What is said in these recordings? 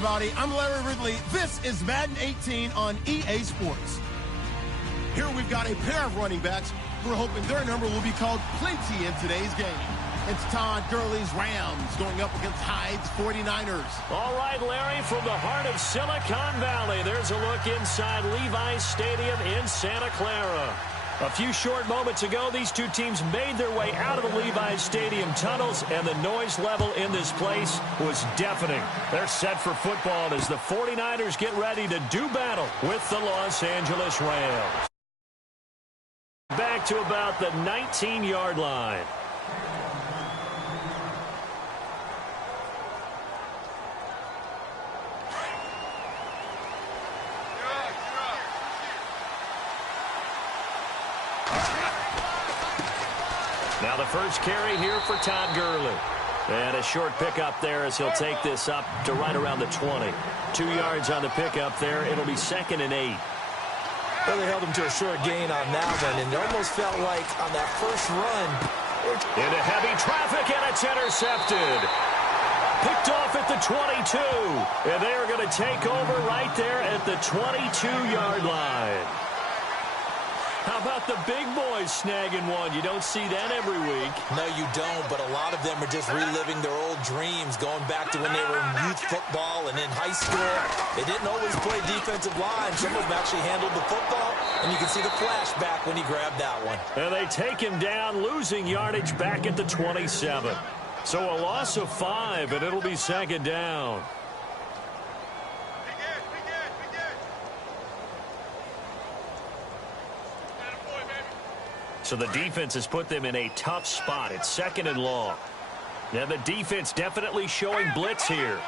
everybody. I'm Larry Ridley. This is Madden 18 on EA Sports. Here we've got a pair of running backs who are hoping their number will be called plenty in today's game. It's Todd Gurley's Rams going up against Hyde's 49ers. All right, Larry, from the heart of Silicon Valley, there's a look inside Levi's Stadium in Santa Clara. A few short moments ago, these two teams made their way out of the Levi's Stadium tunnels, and the noise level in this place was deafening. They're set for football as the 49ers get ready to do battle with the Los Angeles Rams. Back to about the 19-yard line. Now the first carry here for Todd Gurley. And a short pickup there as he'll take this up to right around the 20. 2 yards on the pickup there. It'll be 2nd and 8. Well, they held him to a short gain on that one, and it almost felt like on that first run. Into heavy traffic, and it's intercepted. Picked off at the 22. And they are going to take over right there at the 22-yard line. How about the big boys snagging one? You don't see that every week. No, you don't, but a lot of them are just reliving their old dreams, going back to when they were in youth football and in high school. They didn't always play defensive line. Some of them actually handled the football, and you can see the flashback when he grabbed that one. And they take him down, losing yardage back at the 27. So a loss of 5, and it'll be 2nd down. So the defense has put them in a tough spot. It's 2nd and long. Now the defense definitely showing blitz here.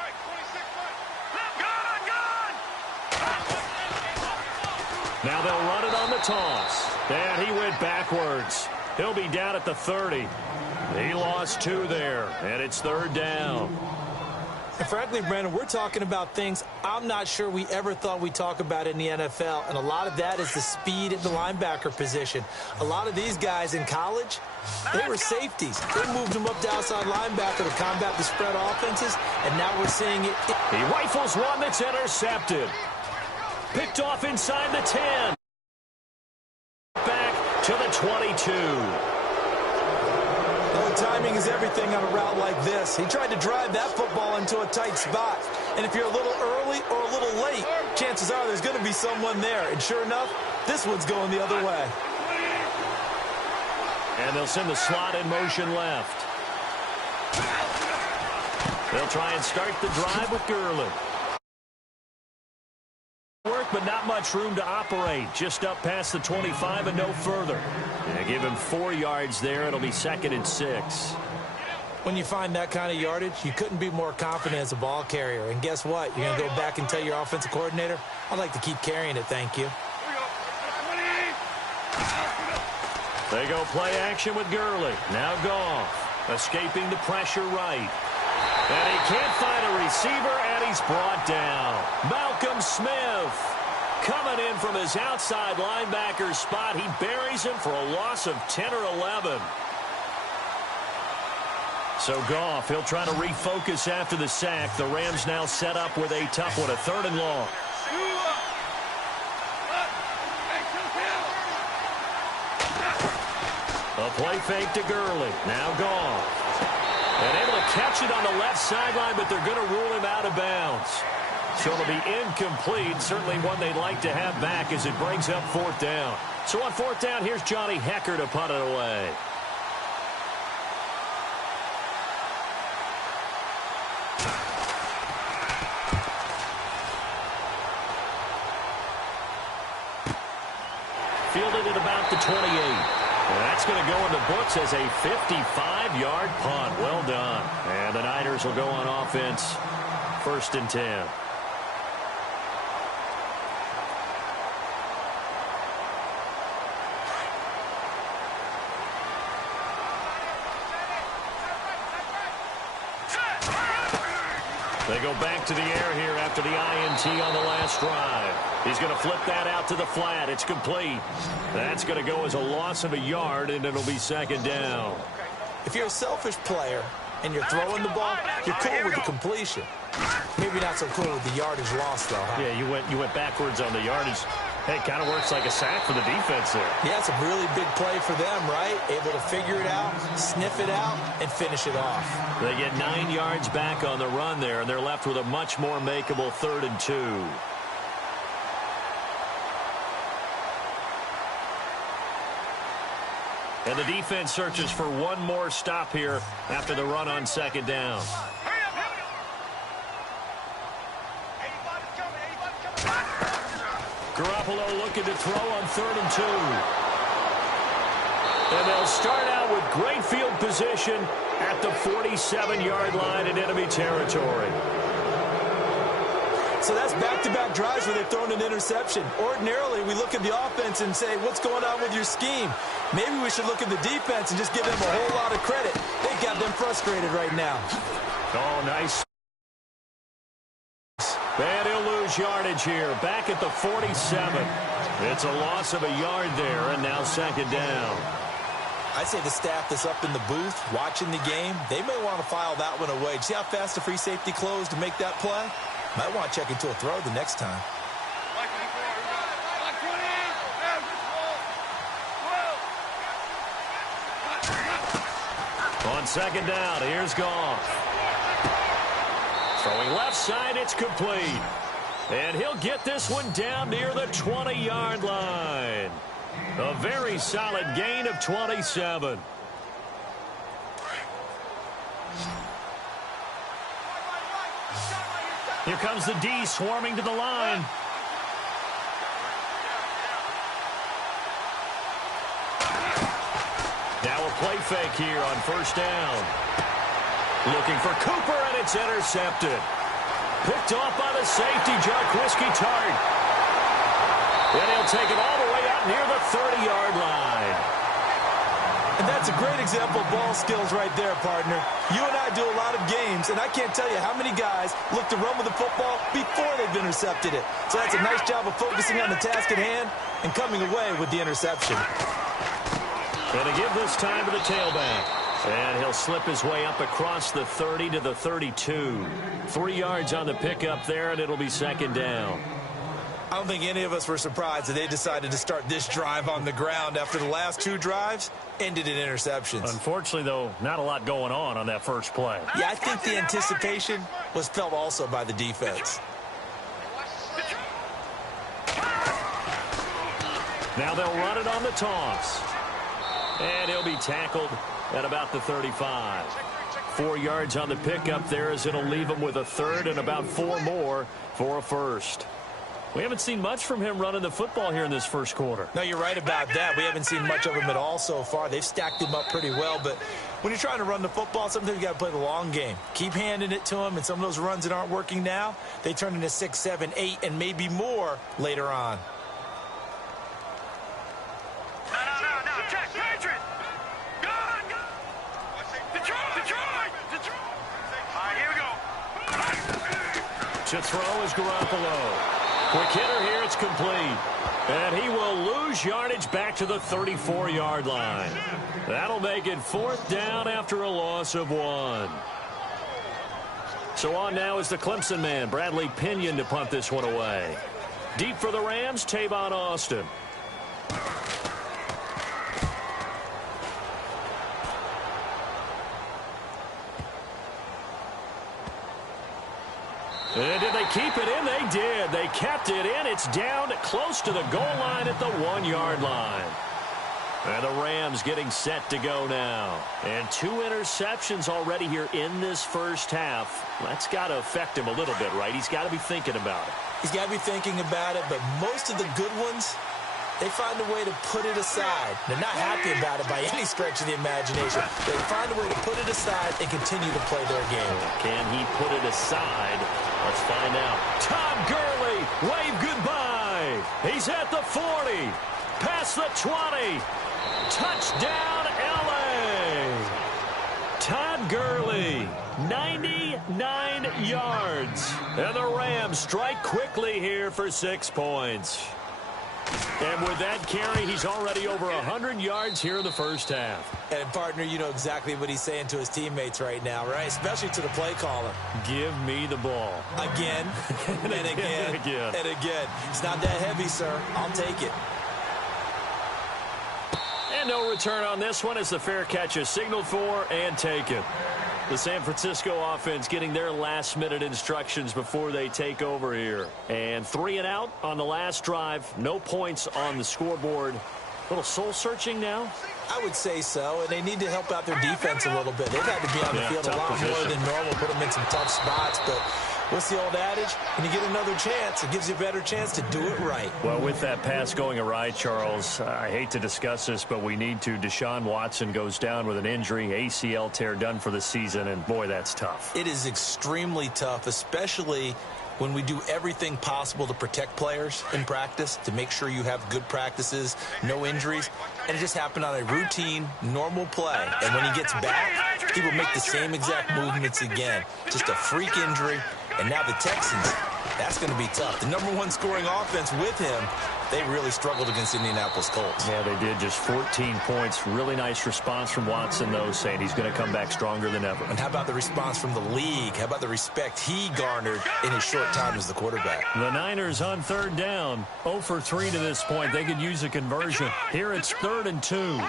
Now they'll run it on the toss. And he went backwards. He'll be down at the 30. He lost 2 there, and it's 3rd down. And frankly, Brandon, we're talking about things I'm not sure we ever thought we'd talk about in the NFL, and a lot of that is the speed at the linebacker position. A lot of these guys in college, they were safeties. They moved them up to outside linebacker to combat the spread offenses, and now we're seeing it. He rifles one that's intercepted. Picked off inside the 10. Back to the 22. Timing is everything on a route like this. He tried to drive that football into a tight spot. And if you're a little early or a little late, chances are there's going to be someone there. And sure enough, this one's going the other way. And they'll send the slot in motion left. They'll try and start the drive with Gurley. Work, but not much room to operate. Just up past the 25 and no further. And give him 4 yards there. It'll be 2nd and 6. When you find that kind of yardage, you couldn't be more confident as a ball carrier. And guess what? You're going to go back and tell your offensive coordinator, I'd like to keep carrying it, thank you. They go play action with Gurley. Now Goff, escaping the pressure right. And he can't find a receiver, and he's brought down. Malcolm Smith coming in from his outside linebacker spot. He buries him for a loss of 10 or 11. So Goff, he'll try to refocus after the sack. The Rams now set up with a tough one, a 3rd and long. A play fake to Gurley. Now Goff. And able to catch it on the left sideline, but they're going to rule him out of bounds. So it'll be incomplete. Certainly one they'd like to have back as it brings up 4th down. So on 4th down, here's Johnny Hecker to punt it away. Fielded at about the 28. And that's going to go in the books as a 55-yard punt. Well done. And the Niners will go on offense. 1st and 10. They go back to the air here after the INT on the last drive. He's going to flip that out to the flat. It's complete. That's going to go as a loss of a yard, and it'll be 2nd down. If you're a selfish player, and you're throwing the ball, you're cool with the completion. Maybe not so cool with the yardage loss, though, huh? Yeah, you went backwards on the yardage. Hey, it kind of works like a sack for the defense there. Yeah, it's a really big play for them, right? Able to figure it out, sniff it out, and finish it off. They get 9 yards back on the run there, and they're left with a much more makeable 3rd and 2. And the defense searches for one more stop here after the run on 2nd down. Garoppolo looking to throw on 3rd and 2. And they'll start out with great field position at the 47-yard line in enemy territory. So that's back-to-back drives where they've thrown an interception. Ordinarily, we look at the offense and say, what's going on with your scheme? Maybe we should look at the defense and just give them a whole lot of credit. They've got them frustrated right now. Oh, nice. And he'll lose yardage here, back at the 47. It's a loss of a yard there, and now 2nd down. I'd say the staff that's up in the booth watching the game, they may want to file that one away. See how fast the free safety closed to make that play? Might want to check into a throw the next time. On 2nd down, here's Goff. Throwing left side, it's complete. And he'll get this one down near the 20-yard line. A very solid gain of 27. Here comes the D swarming to the line. Now a play fake here on 1st down. Looking for Cooper, and it's intercepted. Picked off by the safety, Jarquiski Tart. And he'll take it all the way out near the 30-yard line. And that's a great example of ball skills right there, partner. You and I do a lot of games, and I can't tell you how many guys look to run with the football before they've intercepted it. So that's a nice job of focusing on the task at hand and coming away with the interception. Going to give this time to the tailback. And he'll slip his way up across the 30 to the 32. 3 yards on the pickup there, and it'll be 2nd down. I don't think any of us were surprised that they decided to start this drive on the ground after the last 2 drives ended in interceptions. Unfortunately, though, not a lot going on that first play. Yeah, I think the anticipation was felt also by the defense. Now they'll run it on the toss. And he'll be tackled at about the 35. 4 yards on the pickup there as it'll leave him with a 3rd and about 4 more for a 1st. We haven't seen much from him running the football here in this first quarter. No, you're right about that. We haven't seen much of him at all so far. They've stacked him up pretty well, but when you're trying to run the football, sometimes you got to play the long game. Keep handing it to him, and some of those runs that aren't working now, they turn into 6, 7, 8, and maybe more later on. To throw is Garoppolo. Quick hitter here, it's complete. And he will lose yardage back to the 34-yard line. That'll make it 4th down after a loss of 1. So on now is the Clemson man, Bradley Pinion, to punt this one away. Deep for the Rams, Tavon Austin. And did they keep it in? They did. They kept it in. It's down close to the goal line at the 1-yard line. And the Rams getting set to go now. And 2 interceptions already here in this first half. That's got to affect him a little bit, right? He's got to be thinking about it. He's got to be thinking about it, but most of the good ones, they find a way to put it aside. They're not happy about it by any stretch of the imagination. They find a way to put it aside and continue to play their game. Can he put it aside? Let's find out. Todd Gurley, wave goodbye. He's at the 40, past the 20. Touchdown, L.A. Todd Gurley, 99 yards. And the Rams strike quickly here for 6 points. And with that carry, he's already over 100 yards here in the first half. And, partner, you know exactly what he's saying to his teammates right now, right? Especially to the play caller. Give me the ball. Again, and again, and again. It's not that heavy, sir. I'll take it. And no return on this one as the fair catch is signaled for and taken. The San Francisco offense getting their last-minute instructions before they take over here. And 3 and out on the last drive. No points on the scoreboard. A little soul-searching now? I would say so, and they need to help out their defense a little bit. They've had to be on the field a lot more than normal, put them in some tough spots, but what's the old adage? When you get another chance, it gives you a better chance to do it right. Well, with that pass going awry, Charles, I hate to discuss this, but we need to. Deshaun Watson goes down with an injury, ACL tear done for the season, and boy, that's tough. It is extremely tough, especially when we do everything possible to protect players in practice, to make sure you have good practices, no injuries, and it just happened on a routine, normal play. And when he gets back, he will make the same exact movements again. Just a freak injury, and now the Texans, that's going to be tough. The #1 scoring offense with him, they really struggled against Indianapolis Colts. Yeah, they did. Just 14 points. Really nice response from Watson, though, saying he's going to come back stronger than ever. And how about the response from the league? How about the respect he garnered in his short time as the quarterback? The Niners on 3rd down. 0 for 3 to this point. They could use a conversion. Here it's 3rd and 2.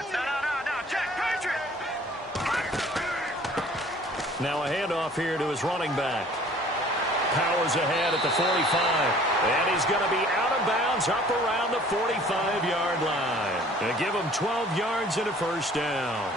Now a handoff here to his running back. Powers ahead at the 45. And he's going to be out of bounds up around the 45-yard line. They give him 12 yards and a first down.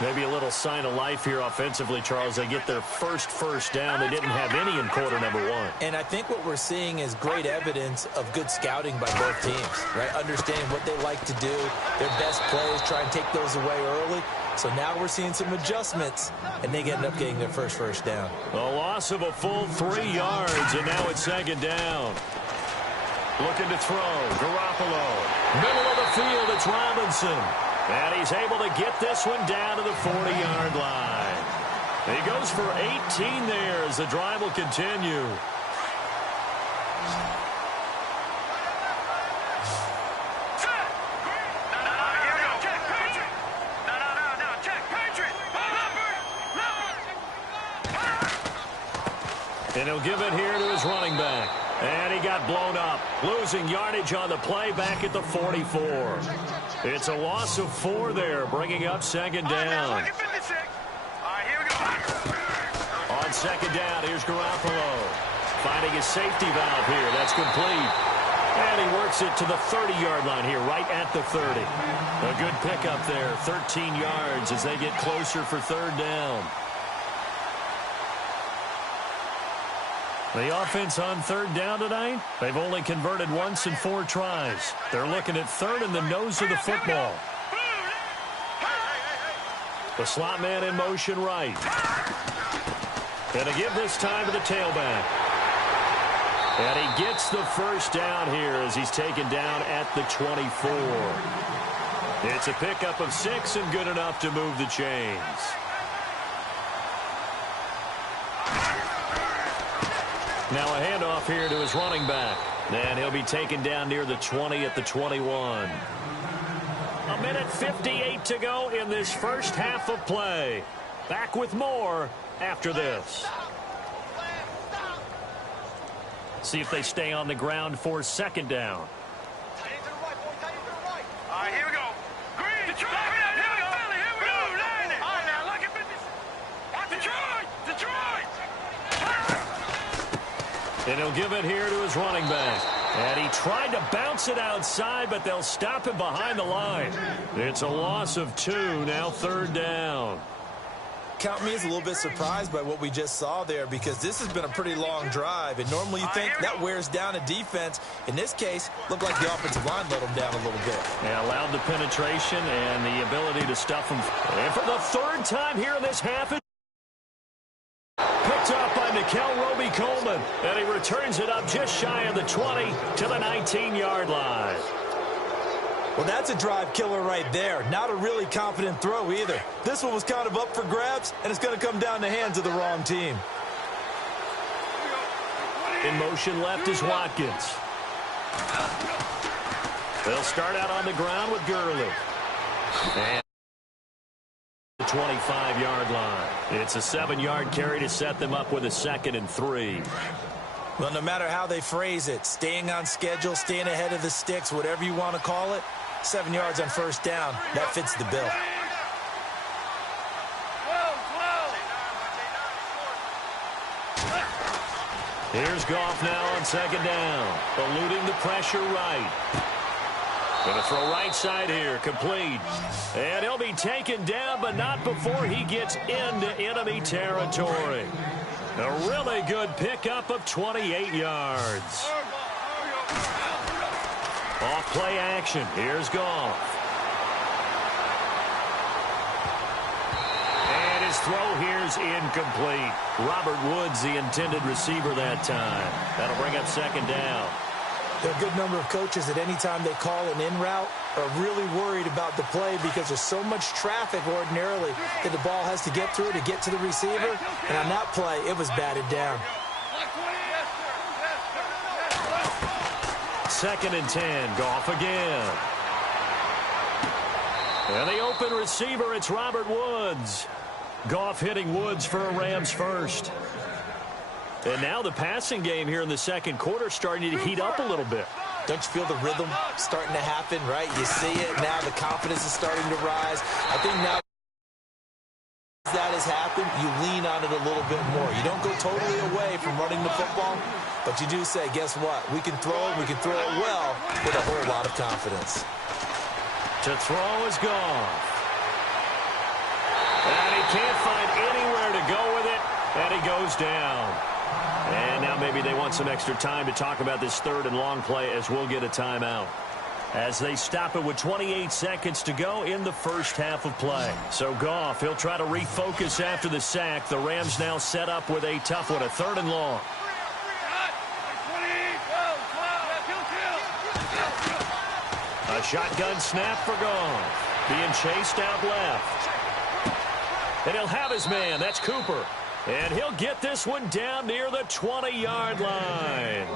Maybe a little sign of life here offensively, Charles. They get their first down. They didn't have any in quarter #1. And I think what we're seeing is great evidence of good scouting by both teams, right? Understanding what they like to do, their best plays, try and take those away early. So now we're seeing some adjustments, and they end up getting their first down. A loss of a full 3 yards, and now it's 2nd down. Looking to throw. Garoppolo. Middle of the field, it's Robinson. And he's able to get this one down to the 40-yard line. He goes for 18 there as the drive will continue. And he'll give it here to his running back. And he got blown up. Losing yardage on the play back at the 44. It's a loss of 4 there, bringing up 2nd down. On 2nd down, here's Garoppolo. Finding his safety valve here. That's complete. And he works it to the 30-yard line here, right at the 30. A good pickup there, 13 yards as they get closer for 3rd down. The offense on 3rd down tonight, they've only converted once in 4 tries. They're looking at 3rd in the nose of the football. The slot man in motion right. And to give this time to the tailback. And he gets the first down here as he's taken down at the 24. It's a pickup of 6 and good enough to move the chains. Now a handoff here to his running back. And he'll be taken down near the 20 at the 21. A minute 58 to go in this first half of play. Back with more after this. See if they stay on the ground for 2nd down. All right, here we go. Green, Detroit, here we go. Here we go. All right, now look at this. Detroit. And he'll give it here to his running back. And he tried to bounce it outside, but they'll stop him behind the line. It's a loss of 2, now 3rd down. Count me as a little bit surprised by what we just saw there, because this has been a pretty long drive, and normally you think that wears down a defense. In this case, looked like the offensive line let them down a little bit. Yeah, allowed the penetration and the ability to stuff them. And for the 3rd time here in this half, picked up by Nikel Roby-Coleman, and he returns it up just shy of the 20 to the 19-yard line. Well, that's a drive killer right there. Not a really confident throw either. This one was kind of up for grabs, and it's going to come down the hands of the wrong team. In motion left is Watkins. They'll start out on the ground with Gurley. And the 25-yard line. It's a 7-yard carry to set them up with a 2nd and 3. Well, no matter how they phrase it, staying on schedule, staying ahead of the sticks, whatever you want to call it, 7 yards on first down, that fits the bill. Here's Goff now on 2nd down, eluding the pressure right. Going to throw right side here, complete. And he'll be taken down, but not before he gets into enemy territory. A really good pickup of 28 yards. Off play action. Here's Goff. And his throw here's incomplete. Robert Woods, the intended receiver that time. That'll bring up 2nd down. There are a good number of coaches that any time they call an in route are really worried about the play because there's so much traffic ordinarily that the ball has to get through to get to the receiver. And on that play, it was batted down. 2nd and 10. Goff again. And the open receiver, it's Robert Woods. Goff hitting Woods for a Rams first. And now the passing game here in the 2nd quarter starting to heat up a little bit. Don't you feel the rhythm starting to happen, right? You see it now. The confidence is starting to rise. I think now that has happened, you lean on it a little bit more. You don't go totally away from running the football, but you do say, guess what? We can throw it. We can throw it well with a whole lot of confidence. To throw is Goff. And he can't find anywhere to go with it, and he goes down. And now maybe they want some extra time to talk about this 3rd and long play as we'll get a timeout. As they stop it with 28 seconds to go in the first half of play. So Goff, he'll try to refocus after the sack. The Rams now set up with a tough one, a 3rd and long. A shotgun snap for Goff. Being chased out left. And he'll have his man. That's Cooper. And he'll get this one down near the 20-yard line.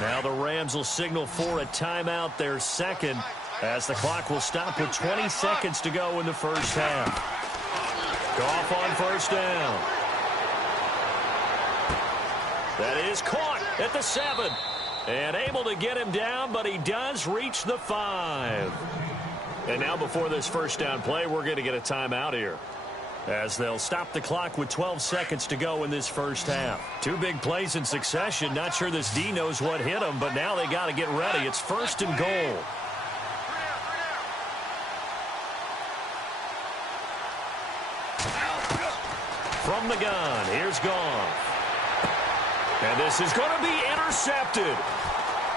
Now the Rams will signal for a timeout, their 2nd, as the clock will stop with 20 seconds to go in the first half. Goff on first down. That is caught at the 7. And able to get him down, but he does reach the 5. And now before this first down play, we're going to get a timeout here, as they'll stop the clock with 12 seconds to go in this first half. 2 big plays in succession. Not sure this D knows what hit him, but now they got to get ready. It's 1st and goal. From the gun, here's Goff. And this is going to be intercepted.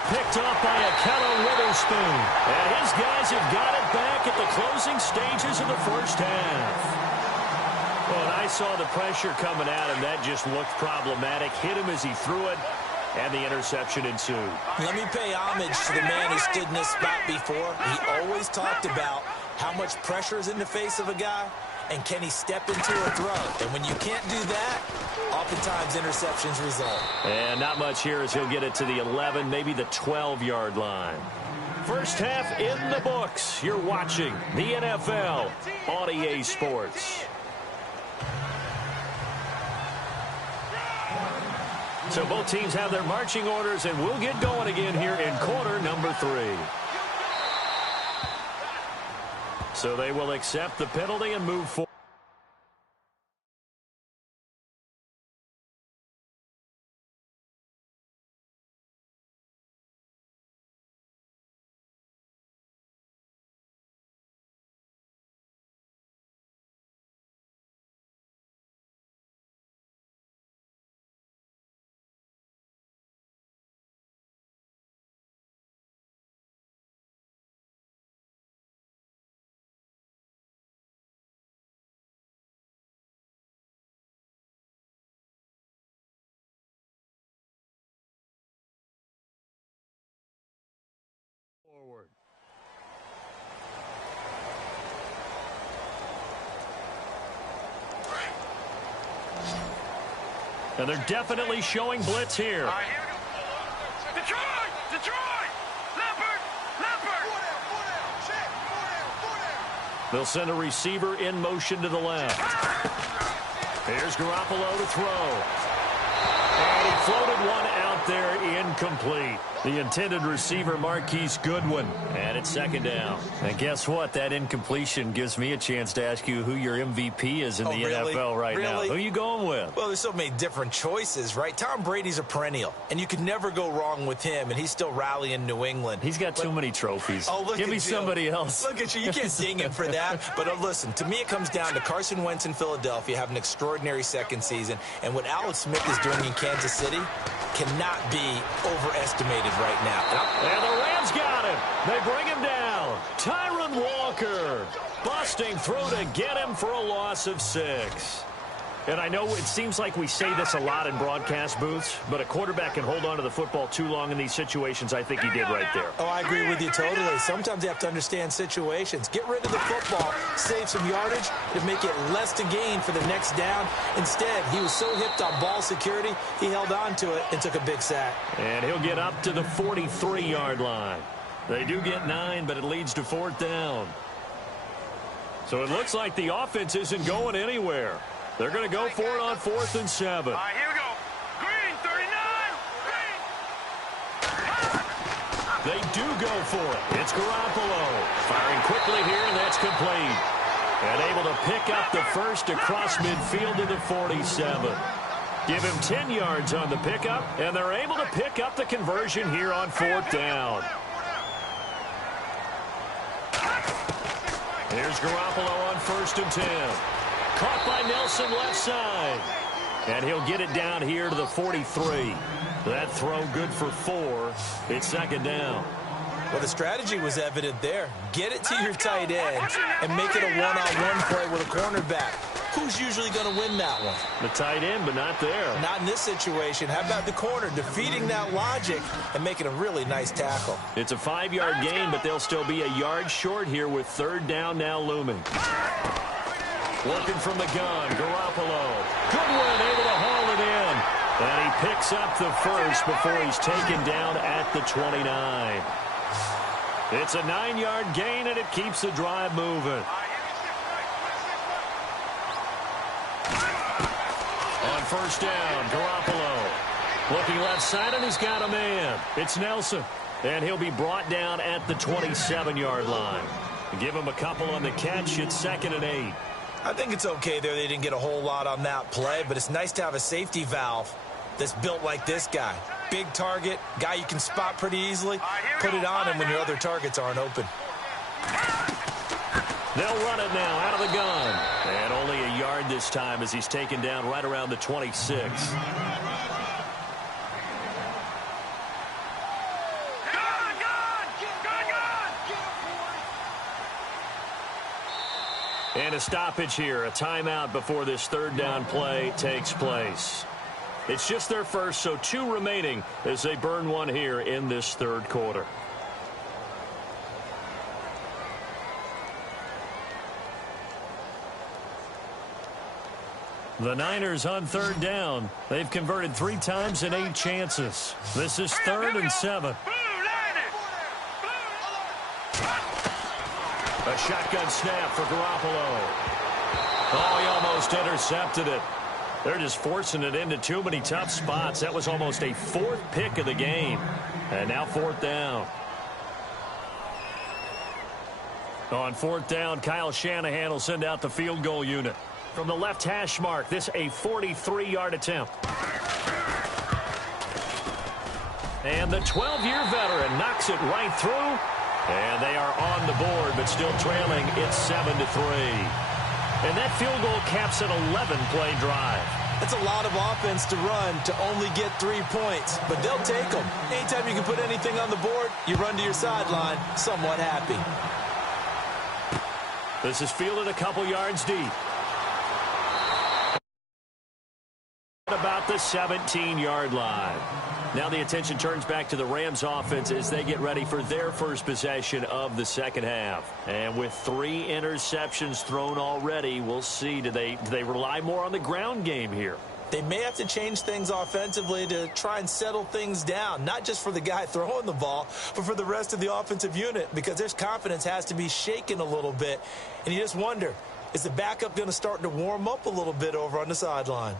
Picked off by Akello Witherspoon. And his guys have got it back at the closing stages of the first half. Well, and I saw the pressure coming at him. That just looked problematic. Hit him as he threw it, and the interception ensued. Let me pay homage to the man who stood in this spot before. He always talked about how much pressure is in the face of a guy, and can he step into a throw. And when you can't do that, oftentimes interceptions result. And not much here as he'll get it to the 11, maybe the 12-yard line. First half in the books. You're watching the NFL on EA Sports. So both teams have their marching orders, and we'll get going again here in quarter number 3. So they will accept the penalty and move forward. Forward. And they're definitely showing blitz here. Detroit! Detroit! Leopard! Leopard! They'll send a receiver in motion to the left. Here's Garoppolo to throw. And he floated one out there, incomplete. The intended receiver, Marquise Goodwin. And it's second down. And guess what? That incompletion gives me a chance to ask you who your MVP is in the NFL right now. Who are you going with? Well, there's so many different choices, right? Tom Brady's a perennial, and you could never go wrong with him, and he's still rallying New England. He's got too many trophies. Oh, look Give me you. somebody else. Look at you. You can't ding him for that. But listen, to me it comes down to Carson Wentz in Philadelphia having an extraordinary second season, and what Alex Smith is doing in Kansas City cannot be overestimated right now. And the Rams got him. They bring him down. Tyron Walker busting through to get him for a loss of 6. And I know it seems like we say this a lot in broadcast booths, but a quarterback can hold on to the football too long in these situations. I think he did right there. Oh, I agree with you totally. Sometimes you have to understand situations. Get rid of the football, save some yardage to make it less to gain for the next down. Instead, he was so hipped on ball security, he held on to it and took a big sack. And he'll get up to the 43-yard line. They do get 9, but it leads to 4th down. So it looks like the offense isn't going anywhere. They're going to go for it on 4th and 7. All right, here we go. Green, 39. Green. They do go for it. It's Garoppolo. Firing quickly here, and that's complete. And able to pick up the first across midfield to the 47. Give him 10 yards on the pickup, and they're able to pick up the conversion here on 4th down. Here's Garoppolo on 1st and 10. Caught by Nelson left side. And he'll get it down here to the 43. That throw good for 4. It's 2nd down. Well, the strategy was evident there. Get it to your tight end and make it a one-on-one play with a cornerback. Who's usually going to win that one? The tight end, but not there. Not in this situation. How about the corner defeating that logic and making a really nice tackle? It's a 5-yard gain, but they'll still be a yard short here with 3rd down now looming. Working from the gun, Garoppolo. Goodwin able to haul it in. And he picks up the first before he's taken down at the 29. It's a 9-yard gain, and it keeps the drive moving. On 1st down, Garoppolo. Looking left side, and he's got a man. It's Nelson. And he'll be brought down at the 27-yard line. Give him a couple on the catch. It's 2nd and 8. I think it's okay there. They didn't get a whole lot on that play, but it's nice to have a safety valve that's built like this guy. Big target, guy you can spot pretty easily. Put it on him when your other targets aren't open. They'll run it now out of the gun. And only a yard this time as he's taken down right around the 26. And a stoppage here, a timeout before this 3rd down play takes place. It's just their first, so 2 remaining as they burn one here in this 3rd quarter. The Niners on 3rd down. They've converted 3 times in 8 chances. This is 3rd and 7. A shotgun snap for Garoppolo. Oh, he almost intercepted it. They're just forcing it into too many tough spots. That was almost a 4th pick of the game. And now 4th down. On 4th down, Kyle Shanahan will send out the field goal unit. From the left hash mark, this a 43-yard attempt. And the 12-year veteran knocks it right through. And they are on the board, but still trailing. It's 7-3. And that field goal caps an 11-play drive. That's a lot of offense to run to only get 3 points, but they'll take them. Anytime you can put anything on the board, you run to your sideline somewhat happy. This is fielded a couple yards deep. About the 17-yard line. Now the attention turns back to the Rams offense as they get ready for their first possession of the second half. And with 3 interceptions thrown already, we'll see. Do they rely more on the ground game here? They may have to change things offensively to try and settle things down, not just for the guy throwing the ball, but for the rest of the offensive unit, because their confidence has to be shaken a little bit. And you just wonder, is the backup going to start to warm up a little bit over on the sideline?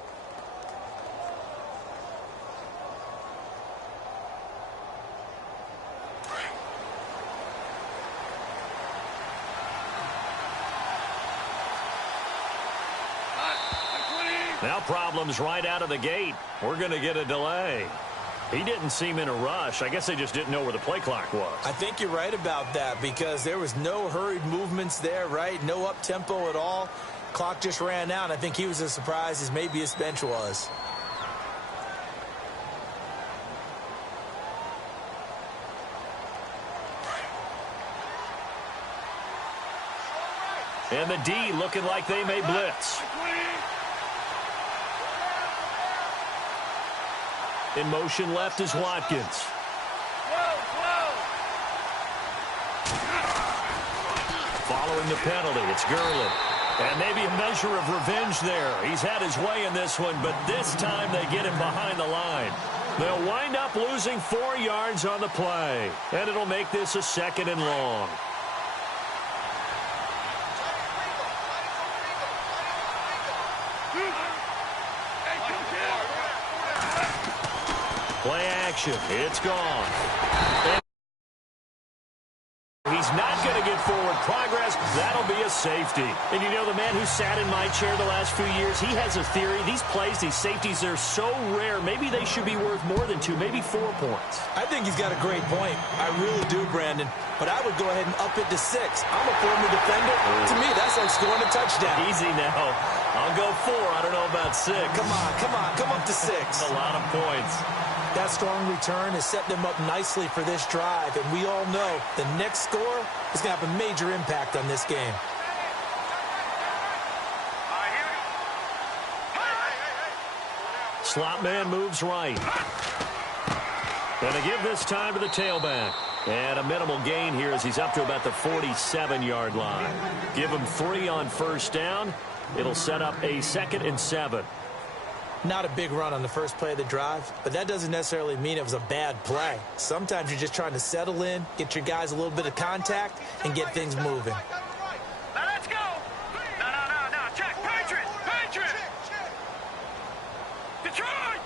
Now problems right out of the gate. We're going to get a delay. He didn't seem in a rush. I guess they just didn't know where the play clock was. I think you're right about that because there was no hurried movements there, right? No up-tempo at all. Clock just ran out. I think he was as surprised as maybe his bench was. And the D looking like they may blitz. In motion left is Watkins. Following the penalty, it's Gurley. And maybe a measure of revenge there. He's had his way in this one, but this time they get him behind the line. They'll wind up losing 4 yards on the play, and it'll make this a 2nd and long. Play action. It's gone. And he's not going to get forward progress. That'll be a safety. And you know, the man who sat in my chair the last few years, he has a theory. These plays, these safeties, they're so rare. Maybe they should be worth more than 2, maybe 4 points. I think he's got a great point. I really do, Brandon. But I would go ahead and up it to 6. I'm a former defender. To me, that's like scoring a touchdown. Easy now. I'll go 4. I don't know about 6. Come on. Come up to 6. A lot of points. That strong return has set them up nicely for this drive, and we all know the next score is going to have a major impact on this game. Slot man moves right. Going to give this time to the tailback. And a minimal gain here as he's up to about the 47-yard line. Give him 3 on first down. It'll set up a 2nd and 7. Not a big run on the first play of the drive, but that doesn't necessarily mean it was a bad play. Sometimes you're just trying to settle in, get your guys a little bit of contact, and get things moving. Now let's go. No. Check. Patriot. Detroit.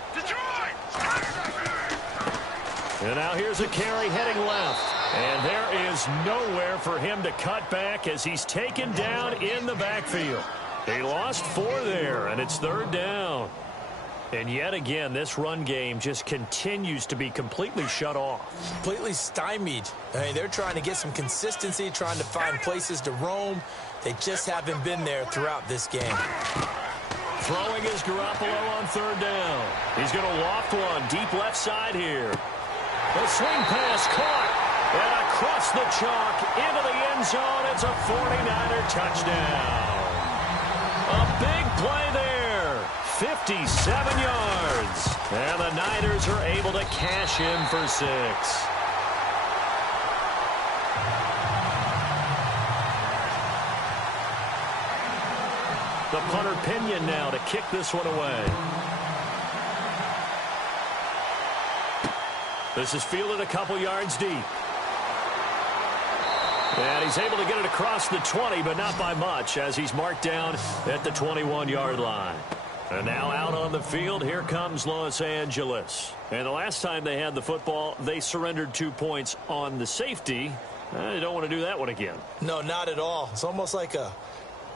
And now here's a carry heading left. And there is nowhere for him to cut back as he's taken down in the backfield. He lost 4 there, and it's 3rd down. And yet again, this run game just continues to be completely shut off. Completely stymied. I mean, they're trying to get some consistency, trying to find places to roam. They just haven't been there throughout this game. Throwing is Garoppolo on 3rd down. He's going to loft one deep left side here. The swing pass caught. And across the chalk into the end zone. It's a 49er touchdown. A big play there. 57 yards. And the Niners are able to cash in for 6. The punter Pinion now to kick this one away. This is fielded a couple yards deep. And he's able to get it across the 20, but not by much, as he's marked down at the 21-yard line. And now out on the field, here comes Los Angeles. And the last time they had the football, they surrendered 2 points on the safety. They don't want to do that one again. No, not at all. It's almost like a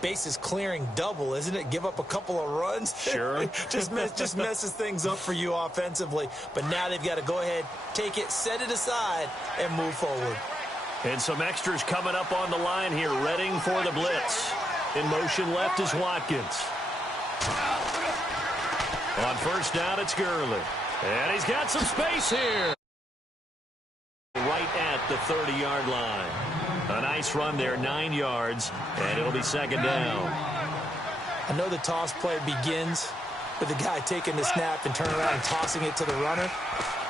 bases clearing double, isn't it? Give up a couple of runs. Sure. just messes things up for you offensively. But now they've got to go ahead, take it, set it aside, and move forward. And some extras coming up on the line here, readying for the blitz. In motion left is Watkins. On first down, it's Gurley. And he's got some space here. Right at the 30-yard line. A nice run there, 9 yards, and it'll be 2nd down. I know the toss play begins with the guy taking the snap and turning around and tossing it to the runner.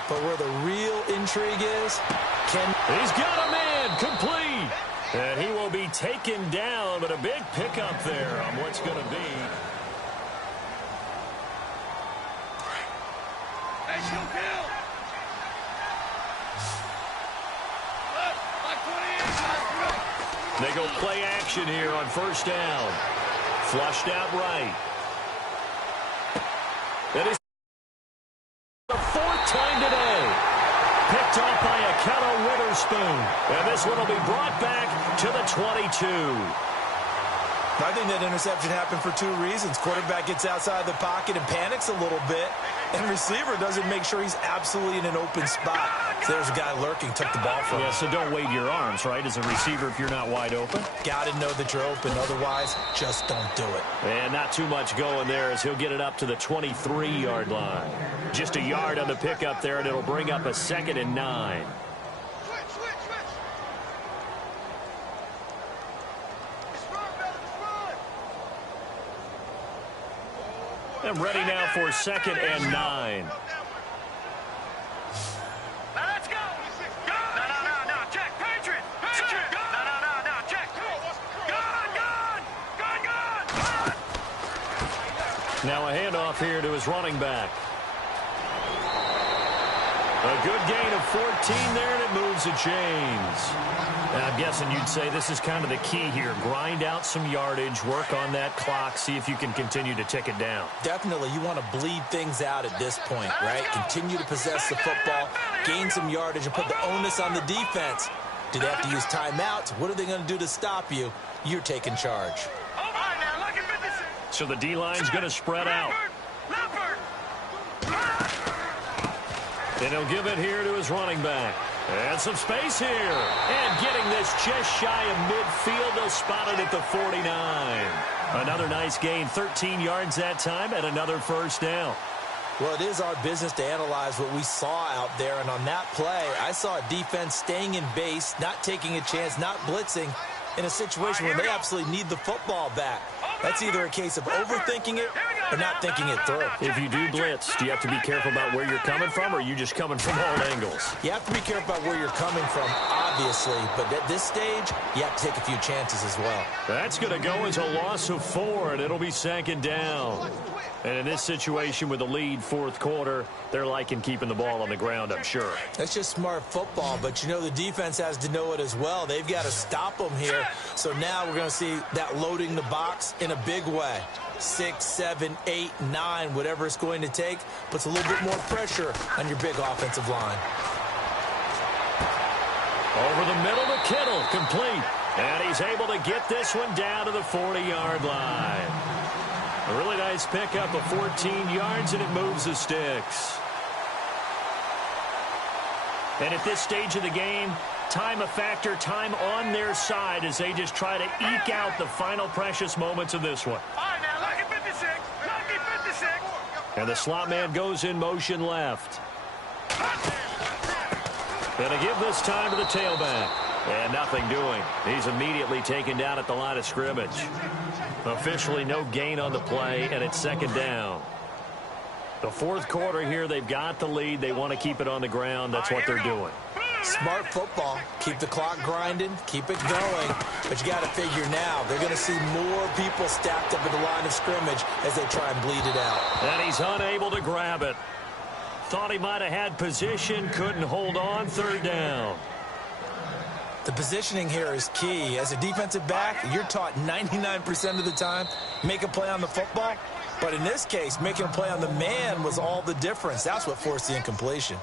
But where the real intrigue is, he's got a man complete. And he will be taken down, but a big pickup there on what's going to be They go play action here on first down. Flushed out right. That is the fourth time today. Picked off by Akello Witherspoon. And this one will be brought back to the 22. I think that interception happened for two reasons. Quarterback gets outside the pocket and panics a little bit, and receiver doesn't make sure he's absolutely in an open spot. So there's a guy lurking, took the ball from him. Yeah, so don't wave your arms, right, as a receiver if you're not wide open. Got to know that you're open. Otherwise, just don't do it. And not too much going there as he'll get it up to the 23-yard line. Just a yard on the pickup there, and it'll bring up a 2nd and 9. And ready now for 2nd and 9. Now let's go. No, check. Patriot. No, check. Gun. Now a handoff here to his running back. A good gain of 14 there, and it moves the chains. And I'm guessing you'd say this is kind of the key here. Grind out some yardage, work on that clock, see if you can continue to tick it down. Definitely, you want to bleed things out at this point, right? Continue to possess the football, gain some yardage, and put the onus on the defense. Do they have to use timeouts? What are they going to do to stop you? You're taking charge. So the D-line's going to spread out. And he'll give it here to his running back. And some space here. And getting this just shy of midfield. They'll spot it at the 49. Another nice gain, 13 yards that time, and another first down. Well, it is our business to analyze what we saw out there. And on that play, I saw a defense staying in base, not taking a chance, not blitzing, in a situation where they absolutely need the football back. That's either a case of overthinking it or not thinking it through. If you do blitz, do you have to be careful about where you're coming from, or are you just coming from all angles? You have to be careful about where you're coming from, obviously, but at this stage, you have to take a few chances as well. That's going to go as a loss of 4, and it'll be 2nd down. And in this situation with the lead, fourth quarter, they're liking keeping the ball on the ground, I'm sure. That's just smart football, but you know the defense has to know it as well. They've got to stop them here. So now we're going to see that loading the box in a big way. 6, 7, 8, 9, whatever it's going to take, puts a little bit more pressure on your big offensive line. Over the middle to Kittle, complete. And he's able to get this one down to the 40-yard line. A really nice pickup of 14 yards, and it moves the sticks. And at this stage of the game, time a factor, time on their side as they just try to eke out the final precious moments of this one. All right, now, lucky 56. Lucky 56. And the slot man goes in motion left. Going to give this time to the tailback. And nothing doing. He's immediately taken down at the line of scrimmage. Officially no gain on the play, and it's 2nd down. The fourth quarter here, they've got the lead. They want to keep it on the ground. That's what they're doing. Smart football. Keep the clock grinding. Keep it going. But you got to figure now, they're going to see more people stacked up at the line of scrimmage as they try and bleed it out. And he's unable to grab it. Thought he might have had position. Couldn't hold on. 3rd down. The positioning here is key. As a defensive back, you're taught 99% of the time, make a play on the football. But in this case, making a play on the man was all the difference. That's what forced the incompletion.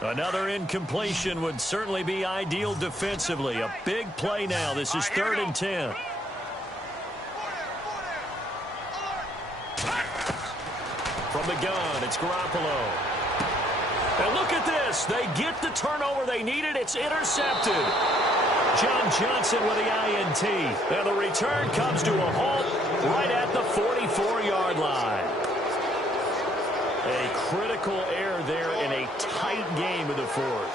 Another incompletion would certainly be ideal defensively. A big play now. This is 3rd and 10. From the gun, it's Garoppolo. And look at this. They get the turnover they needed. It's intercepted. John Johnson with the INT. And the return comes to a halt right at the 44-yard line. A critical error there in a tight game of the fourth.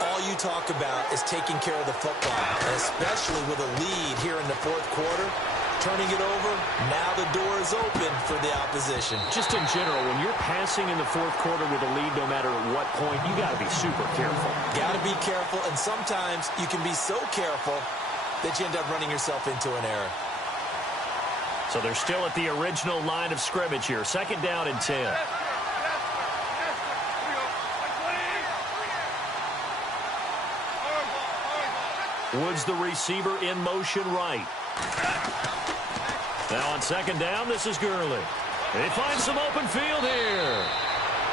All you talk about is taking care of the football, especially with a lead here in the fourth quarter. Turning it over, now the door is open for the opposition. Just in general, when you're passing in the fourth quarter with a lead, no matter at what point, you got to be super careful. Got to be careful, and sometimes you can be so careful that you end up running yourself into an error. So they're still at the original line of scrimmage here. 2nd down and 10. Woods the receiver in motion right. Now on 2nd down, this is Gurley. They find some open field here.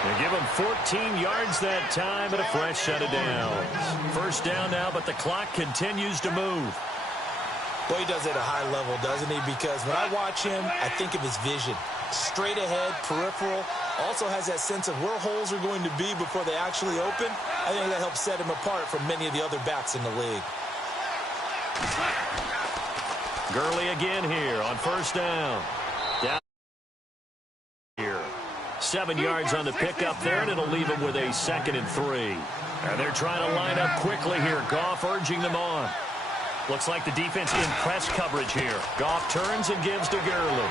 They give him 14 yards that time and a fresh set of downs. 1st down now, but the clock continues to move. Well, he does it at a high level, doesn't he? Because when I watch him, I think of his vision. Straight ahead, peripheral. Also has that sense of where holes are going to be before they actually open. I think that helps set him apart from many of the other backs in the league. Gurley again here on 1st down. Down here. 7 yards on the pickup there, and it'll leave him with a 2nd and 3. And they're trying to line up quickly here. Goff urging them on. Looks like the defense in press coverage here. Goff turns and gives to Gurley.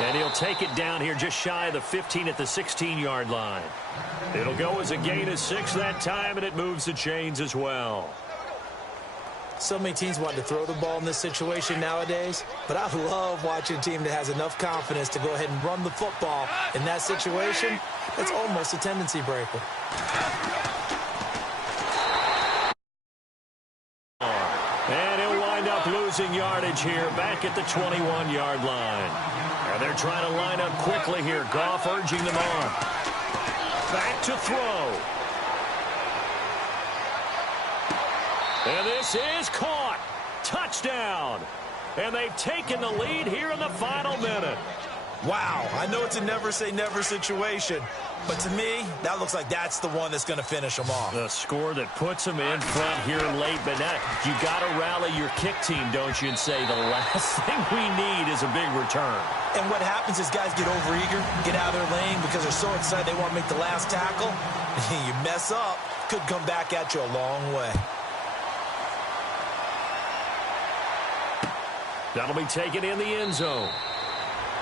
And he'll take it down here just shy of the 15 at the 16-yard line. It'll go as a gain of 6 that time, and it moves the chains as well. So many teams want to throw the ball in this situation nowadays, but I love watching a team that has enough confidence to go ahead and run the football in that situation. It's almost a tendency breaker. And he'll wind up losing yardage here back at the 21-yard line. And they're trying to line up quickly here. Goff urging them on. Back to throw. And this is caught. Touchdown. And they've taken the lead here in the final minute. Wow, I know it's a never-say-never situation, but to me, that looks like that's the one that's going to finish them off. The score that puts them in front here late, but now you got to rally your kick team, don't you, and say the last thing we need is a big return. And what happens is guys get overeager, get out of their lane because they're so excited they want to make the last tackle. You mess up, could come back at you a long way. That'll be taken in the end zone.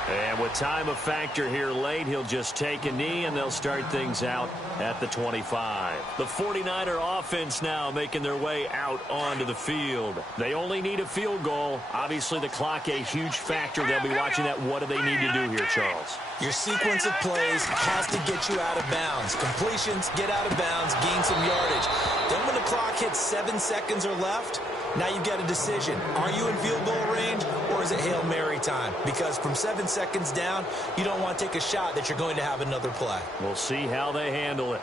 And with time of factor here late, he'll just take a knee, and they'll start things out at the 25. The 49er offense now making their way out onto the field. They only need a field goal. Obviously, the clock a huge factor. They'll be watching that. What do they need to do here, Charles? Your sequence of plays has to get you out of bounds. Completions, get out of bounds, gain some yardage. Then when the clock hits 7 seconds or left, now you've got a decision. Are you in field goal range, or is it Hail Mary time? Because from 7 seconds down, you don't want to take a shot that you're going to have another play. We'll see how they handle it.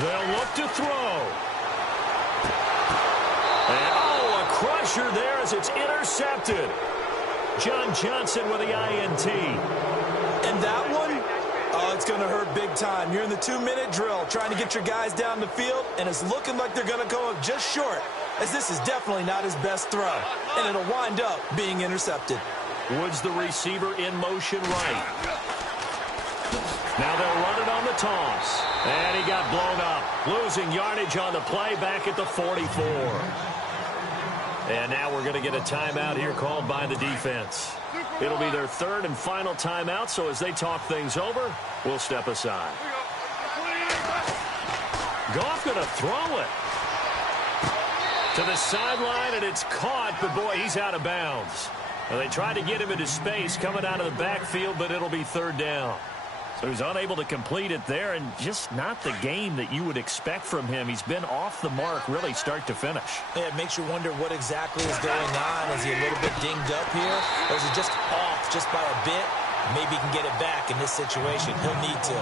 They'll look to throw. And, oh, a crusher there as it's intercepted. John Johnson with the INT. And that one, oh, it's going to hurt big time. You're in the 2-minute drill trying to get your guys down the field, and it's looking like they're going to go up just short, as this is definitely not his best throw, and it'll wind up being intercepted. Woods the receiver in motion right. Now they'll run it on the toss. And he got blown up. Losing yardage on the play back at the 44. And now we're going to get a timeout here called by the defense. It'll be their 3rd and final timeout, so as they talk things over, we'll step aside. Goff going to throw it to the sideline, and it's caught, but boy, he's out of bounds. Well, they tried to get him into space coming out of the backfield, but it'll be 3rd down. So he's unable to complete it there, and just not the game that you would expect from him. He's been off the mark really start to finish. Yeah, it makes you wonder what exactly is going on. Is he a little bit dinged up here, or is he just off just by a bit? Maybe he can get it back in this situation. He'll need to.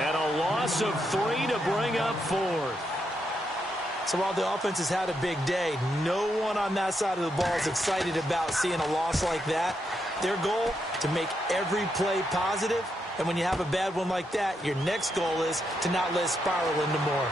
And a loss of 3 to bring up 4th. So while the offense has had a big day, no one on that side of the ball is excited about seeing a loss like that. Their goal, to make every play positive. And when you have a bad one like that, your next goal is to not let it spiral into more.